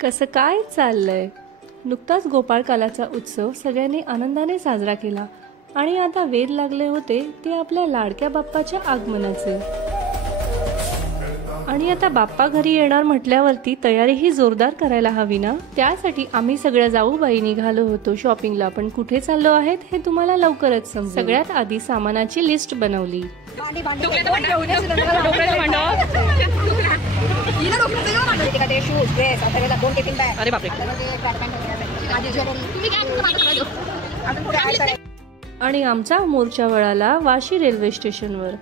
कसं काय चाललंय? नुकताच गोपाळकालाचा उत्सव सगळ्यांनी आनंदाने साजरा केला आणि आता वेध लागले होते ते आपल्या लाडक्या बाप्पाच्या आगमनाचे। आणि आता बाप्पा घरी येणार म्हटल्यावरती तयारीही जोरदार करायला हवी ना। त्यासाठी आम्ही सगळ्या जाऊबाई निघालो होतो शॉपिंगला। पण कुठे चाललो आहेत हे तुम्हाला लवकरच समजेल। सगळ्यात आधी सामानाची लिस्ट बनवली। आणि आमचा मोर्चा वळाला वाशी रेल्वे स्टेशनवर।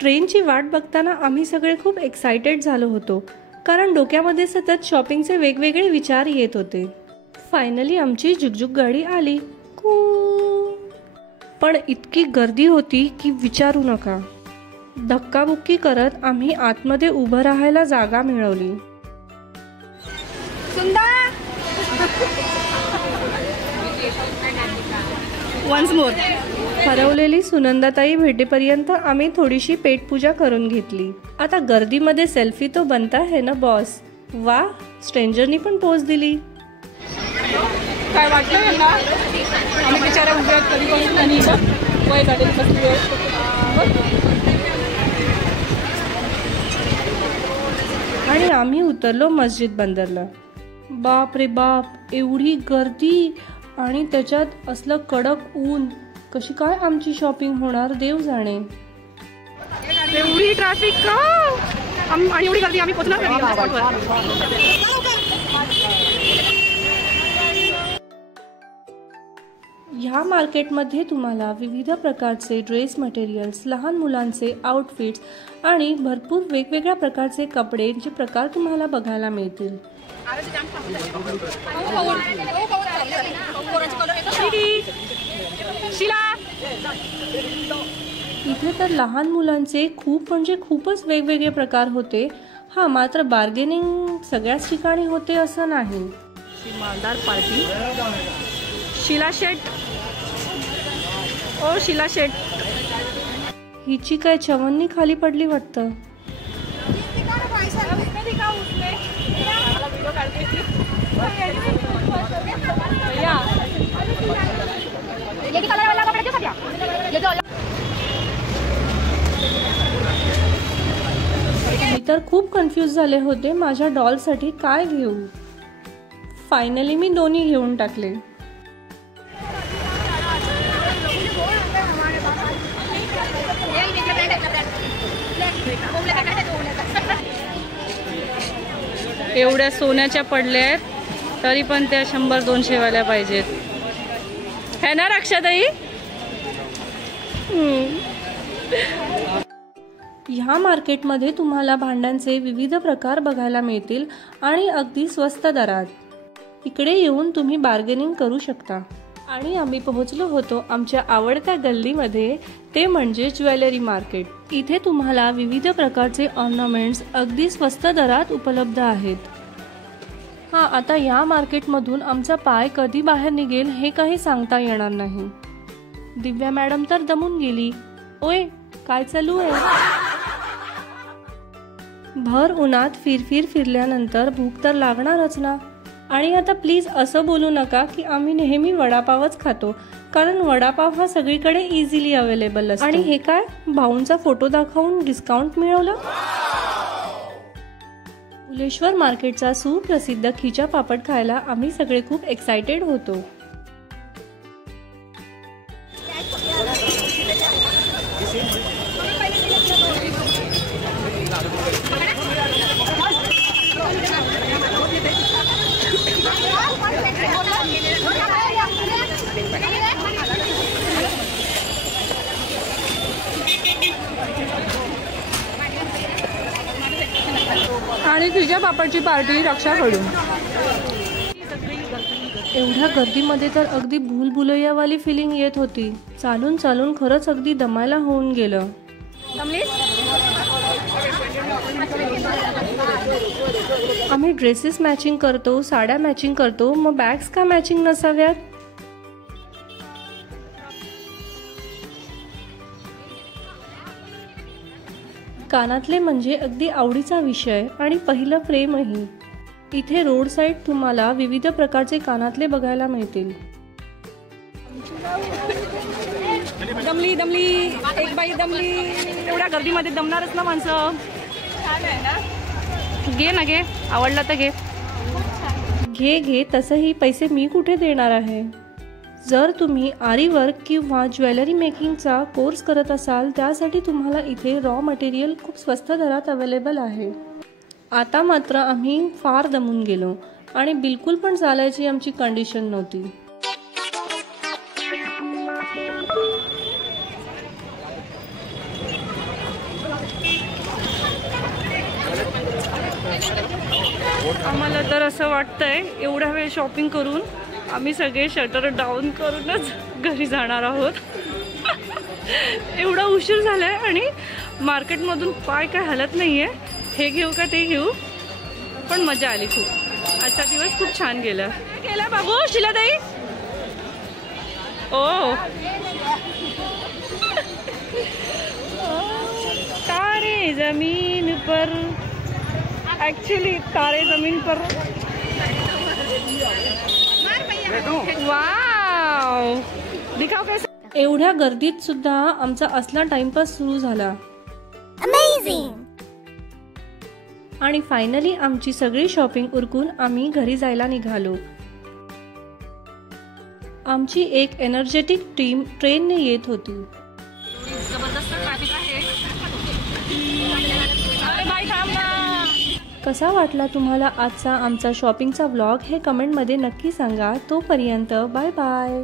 ट्रेनची वाट बघताना आम्ही सगळे खूप एक्साइटेड झालो होतो, कारण डोक्यामध्ये सतत शॉपिंगचे वेगवेगळे विचार येत होते। फायनली आमची जुगजुग गाडी आली। पण इतकी गर्दी होती की विचारू नका। धक्काबुक्की करत आम्ही आतमध्ये उभं राहायला जागा मिळवली। वन्स मोर हरवलेली सुनंदाताई भेटेपर्यंत आम्ही थोडीशी पेटपूजा करून घेतली। आता गर्दीमध्ये सेल्फी तो बनता है ना बॉस। वा, स्ट्रेंजरनी पण पोज दिली। काय वाटलं ना, आम्ही बिचारा उभ्या कधी कोणी नाही वय झालेली बसली आणि आम्ही उतरलो मस्जिद बंदरला। बाप रे बाप, एवढी गर्दी आणि त्याच्यात असलं कडक ऊन। कशी काय आमची शॉपिंग होणार देव जाणे। एवढी ट्रॅफिक आणि एवढी गर्दी, आम्ही पोहोचणार ह्या मार्केटमध्ये तुम्हाला विविध प्रकारचे ड्रेस मटेरियल्स, लहान मुलांचे आउटफिट्स आणि भरपूर वेगवेगळ्या प्रकारचे कपड्यांचे प्रकार तुम्हाला बघायला मिळतील। इथे तर लहान मुलांचे खूप म्हणजे खूपच वेगवेगळे प्रकार होते। हा, मात्र बार्गेनिंग सगळ्याच ठिकाणी होते असं नाही। मालदार पार्टी, शीला शेट, ओ शीला शेट, हिची काय चवन्नी खाली पडली वाटतं। मी तर खूप कन्फ्यूज झाले होते माझ्या डॉलसाठी काय घेऊ। फायनली मी दोन्ही घेऊन टाकले। एवढ्या सोन्याच्या पडल्या आहेत तरी पण त्या 100-200 वाल्या पाहिजेत है ना रक्षाताई। ह्या मार्केटमध्ये तुम्हाला भांड्यांचे विविध प्रकार बघायला मिळतील आणि अगदी स्वस्त दरात। इकडे येऊन तुम्ही बार्गेनिंग करू शकता। आणि आम्ही पोहोचलो होतो आमच्या आवडत्या गल्लीमध्ये, ते म्हणजे ज्वेलरी मार्केट। इथे तुम्हाला विविध प्रकारचे ऑर्नामेंट्स अगदी स्वस्त दरात उपलब्ध आहेत। हा, आता या मार्केटमधून आमचा पाय कधी बाहेर निघेल हे काही सांगता येणार नाही। दिव्या मॅडम तर दमून गेली। ओय, काय चालू आहे? भर उन्हात फिरल्यानंतर भूक तर लागणारच ना। आणि आता प्लीज असं बोलू नका की आम्ही नेहमी वडापावच खातो, कारण वडापाव हा सगळीकडे इझिली अवेलेबल असतो। आणि हे काय, भाऊंचा फोटो दाखवून डिस्काउंट मिळवलं? फुलेश्वर मार्केटचा सुप्रसिद्ध खिचा पापड खायला आम्ही सगळे खूप एक्साइटेड होतो। आणि तुझ्या पापडची पार्टी रक्षाकडून। एवढ्या गर्दीमध्ये तर अगदी भूलभुलैयावाली फिलिंग येत होती. चालून चालून खरंच अगदी दमायला होऊन गेलं. आम्ही ड्रेसेस मॅचिंग करतो, साड्या मॅचिंग करतो, मग बॅग्स का मॅचिंग नसाव्यात? कानातले म्हणजे अगदी आवडीचा विषय आणि पहिलं प्रेमही. इथे रोड साईड तुम्हाला विविध प्रकारचे कानातले बघायला मिळतील. दमली दमली एक बाई दमली. एवढ्या गर्दीमध्ये दमणारच ना माणसं. छान आहे ना. घे ना, घे. आवडला तर घे. घे घे, तसंही पैसे मी कुठे देणार आहे. जर तुम्ही आरी वर्क किंवा ज्वेलरी मेकिंगचा कोर्स करत असाल त्यासाठी तुम्हाला इथे रॉ मटेरियल खूप स्वस्त दरात अवेलेबल आहे. आता मात्र आम्ही फार दमून गेलो आणि बिलकुल पण चालायची आमची कंडिशन नव्हती. आम्हाला तर असं वाटतंय एवढा वेळ शॉपिंग करून आम्ही सगळे शटर डाऊन करूनच घरी जाणार आहोत. एवढा उशीर झालाय आणि मार्केटमधून पाय काय हलत नाहीये. हे घेऊ का ते घेऊ, पण मजा आली खूप. आजचा दिवस खूप छान गेला. गेला बाबू शिलाताई. ओ तारे जमीन पर, एक्चुअली तारे जमीन पर. वाव, दिखाओ कैसे. एवढ्या गर्दीत सुद्धा आमचा असला टाइमपास सुरू झाला. आणि फायनली आमची सगळी शॉपिंग उरकून आम्ही घरी जायला निघालो. आमची एक एनर्जेटिक टीम ट्रेनने येत होती. जबरदस्त ट्रॅफिक आहे. अरे बाई थांब ना. कसा वाटला तुम्हाला आजचा आमचा शॉपिंगचा व्लॉग हे कमेंटमध्ये नक्की सांगा. तोपर्यंत बाय बाय.